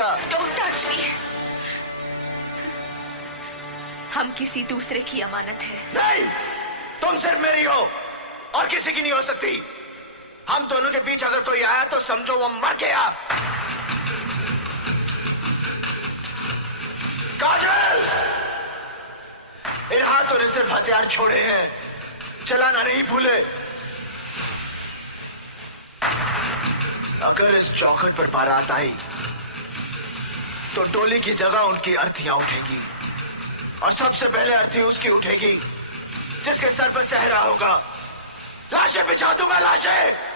सकता। Don't touch me. हम किसी दूसरे की अमानत है। नहीं, तुम सिर्फ मेरी हो और किसी की नहीं हो सकती। हम दोनों के बीच अगर कोई आया तो समझो वो मर गया। काजल, इन हाथों ने सिर्फ हथियार छोड़े हैं, चलाना नहीं भूले। अगर इस चौखट पर बारात आई तो डोली की जगह उनकी अर्थियां उठेगी और सबसे पहले अर्थी उसकी उठेगी जिसके सर पर सहरा होगा। लाशें बिछा दूंगा, लाशें।